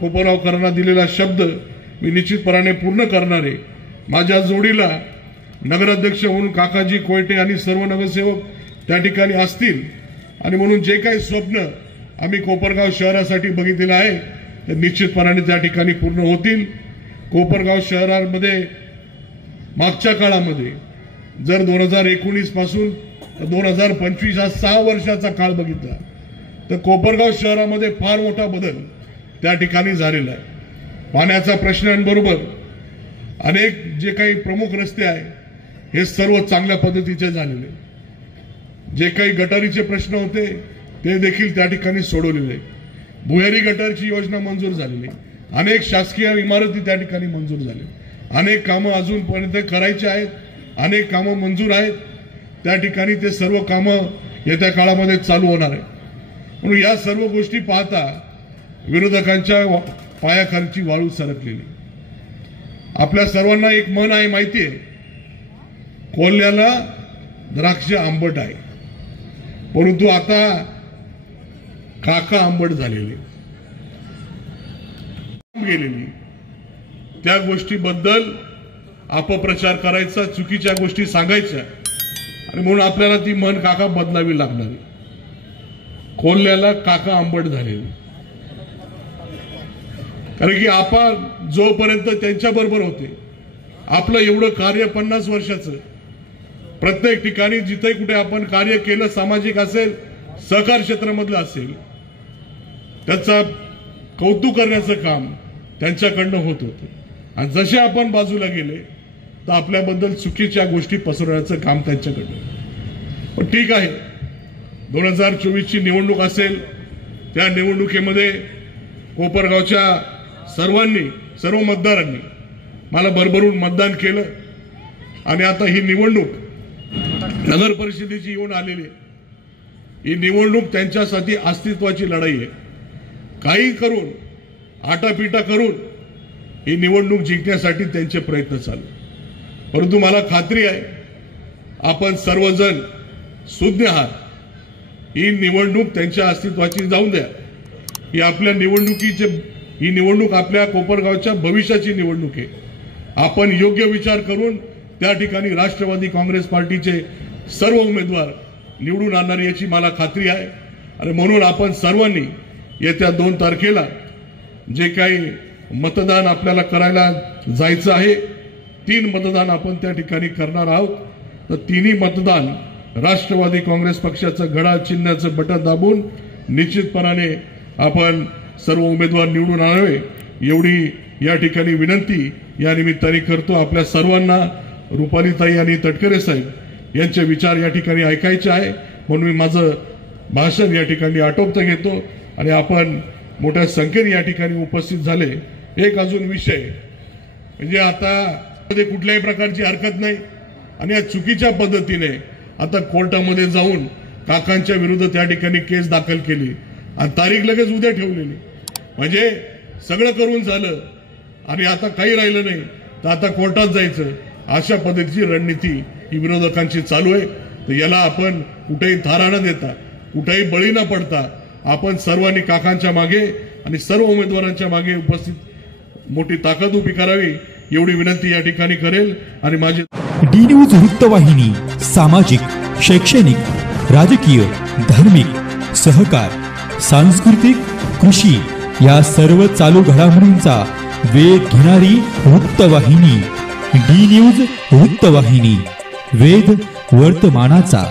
कोपरगावकरांना दिलेला शब्द मी निश्चितपणाने पूर्ण करणार आहे। माझ्या जोडीला नगराध्यक्ष म्हणून काकाजी कोयटे आणि सर्व नगरसेवक त्या ठिकाणी असतील आणि म्हणून जे काही स्वप्न आम्ही कोपरगाव शहरासाठी बघितलेलं आहे ते निश्चितपणाने त्या ठिकाणी पूर्ण होतील। कोपरगाव शहरामध्ये मागच्या काळामध्ये जर 2019 पासून 2025 हा 6 वर्षाचा काळ बघितला तर कोपरगाव शहरामध्ये फार मोठा बदल त्या ठिकाणी झालेला आहे। पाण्याचा प्रश्नांबरोबर अनेक जे काही प्रमुख रस्ते आहे हे सर्व चांगल्या पद्धतीचे झालेले, जे काही गटारीचे प्रश्न होते ते देखील त्या ठिकाणी सोडवलेले, भुयारी गटारची योजना मंजूर झालेली, अनेक शासकीय इमारती त्या ठिकाणी मंजूर झाल्या, अनेक कामं अजूनपर्यंत करायची आहेत, अनेक कामं मंजूर आहेत, त्या ठिकाणी ते सर्व कामं येत्या काळामध्ये चालू होणार आहे। म्हणून या सर्व गोष्टी पाहता विरोधकांच्या पायाखालची वाळू सरकलेली। आपल्या सर्वांना एक मन आहे माहिती आहे, कोल्ह्याला द्राक्ष आंबट आहे, परंतु आता काका आंबट झालेले गेलेली, त्या गोष्टीबद्दल अपप्रचार करायचा, चुकीच्या गोष्टी सांगायच्या आणि म्हणून आपल्याला ती मन काका बदलावी लागणार। कोल्ह्याला काका आंबट झालेली, कारण की आपण जोपर्यंत त्यांच्या बरोबर होते आपलं एवढं कार्य 50 वर्षाचं प्रत्येक ठिकाणी जिथे कुठे आपण कार्य केलं, सामाजिक असेल सहकार क्षेत्रामधलं असेल, त्याचा कौतुक करण्याचं काम त्यांच्याकडनं होत होतं आणि जसे आपण बाजूला गेले तर आपल्याबद्दल चुकीच्या गोष्टी पसरवण्याचं काम त्यांच्याकडनं। पण ठीक आहे, 2024ची निवडणूक असेल, त्या निवडणुकीमध्ये कोपरगावच्या सर्व मतदारांनी मला भरभरून मतदान केलं आणि आता ही निवडणूक नगर परिषदेची येऊन आलेली आहे। ही निवडणूक त्यांच्यासाठी अस्तित्वाची लढाई आहे। काही करून आटापिटा करून ही निवडणूक जिंकण्यासाठी त्यांचे प्रयत्न चालू, परंतु मला खात्री आहे आपण सर्वजण सुज्ञ आहात, ही निवडणूक त्यांच्या अस्तित्वाची जाऊन द्या। ही निवडणूक आपल्या कोपरगावच्या भविष्याची निवडणूक आहे। आपण योग्य विचार करून त्या ठिकाणी राष्ट्रवादी काँग्रेस पार्टीचे सर्व उमेदवार निवडून आणणार याची मला खात्री आहे आणि म्हणून आपण सर्वांनी येत्या 2 तारखेला जे काही मतदान आपल्याला करायला जायचं आहे, 3 मतदान आपण त्या ठिकाणी करणार आहोत, तर तिन्ही मतदान राष्ट्रवादी काँग्रेस पक्षाचं घड्याळ चिन्हाचं बटन दाबून निश्चितपणाने आपण सर्व उमेदवार निवडून आणावे एवढी या ठिकाणी विनंती या निमित्ताने करतो। आपल्या सर्वांना रुपालीताई आणि तटकरे साहेब यांचे विचार या ठिकाणी ऐकायचे आहे, म्हणून मी माझं भाषण या ठिकाणी आटोपता घेतो आणि आपण मोठ्या संख्येने या ठिकाणी उपस्थित झाले। एक अजून विषय म्हणजे आता कुठल्याही प्रकारची हरकत नाही आणि या चुकीच्या पद्धतीने आता कोर्टामध्ये जाऊन काकांच्या विरुद्ध त्या ठिकाणी केस दाखल केली आणि तारीख लगेच उद्या ठेवलेली, म्हणजे सगळं करून झालं आणि आता काही राहिलं नाही तर आता कोर्टात जायचं, अशा पद्धतीची रणनीती ही विरोधकांची चालू आहे। तर याला आपण कुठेही थारा न देता, कुठेही बळी न पडता आपण सर्वांनी काकांच्या मागे आणि सर्व उमेदवारांच्या मागे उपस्थित मोठी ताकद उभी करावी एवढी विनंती या ठिकाणी करेल। आणि माझी डी न्यूज वृत्तवाहिनी सामाजिक, शैक्षणिक, राजकीय, धार्मिक, सहकार, सांस्कृतिक, कृषी या सर्व चालू घडामोडींचा वेध घेणारी वृत्तवाहिनी। डी न्यूज वृत्तवाहिनी, वेध वर्तमानाचा।